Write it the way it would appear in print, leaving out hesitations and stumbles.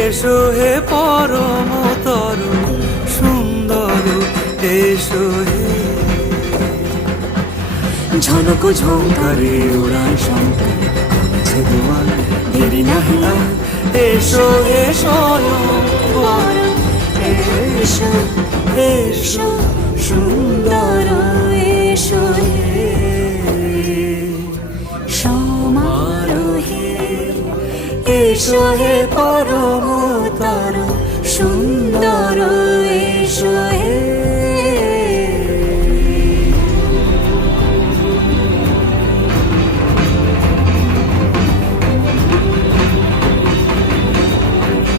এসো হে পরম তরু সুন্দর, এসো হে। ঝনক ঝঙ্কারে ওড়ায় শঙ্কর করেছে দুয়ার, দেরি নাহি আর। এসো হে স্বয়ং বর, এসো এসো সুন্দর, এসো হে সমারোহে। এসো হে পরম